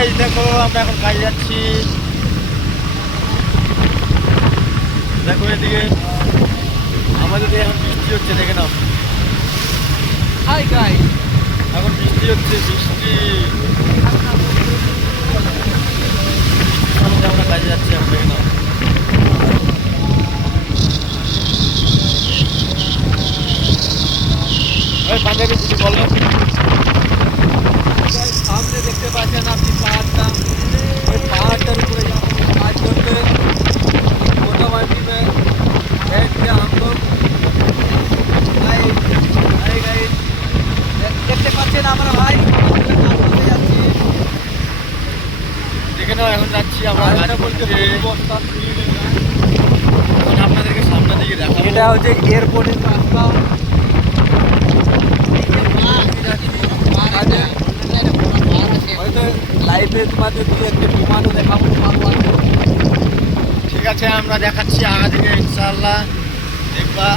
Guys দেখো আমরা এখন কাজে যাচ্ছি। দেখো এদিকে আমাদের এখন বৃষ্টি হচ্ছে, দেখে নাও। হাই গাইস, এখন বৃষ্টি হচ্ছে, বৃষ্টি। আমরা কাজে যাচ্ছি, এখন দেখে নাও। পাঞ্জাবি কিছু বলো। সামনে দেখতে পাচ্ছেন আপনি পাহাড়টা, ওই পাহাড়টার উপরে কাজ করতে मोटामोटी में बैठ के हम लोग দেখতে পাচ্ছেন আমরা ভাই যাচ্ছি। দেখে নাও এখন যাচ্ছি আমরা গাড়ি বলতে এখন আপনাদেরকে সামনে দিকে দেখাবো। এটা হচ্ছে এয়ারপোর্টের রাস্তা। হয়তো লাইভে তোমাদের দু একটা বিমানও দেখাবো। ঠিক আছে, আমরা দেখাচ্ছি আগা থেকে ইনশাআল্লাহ, দেখবা।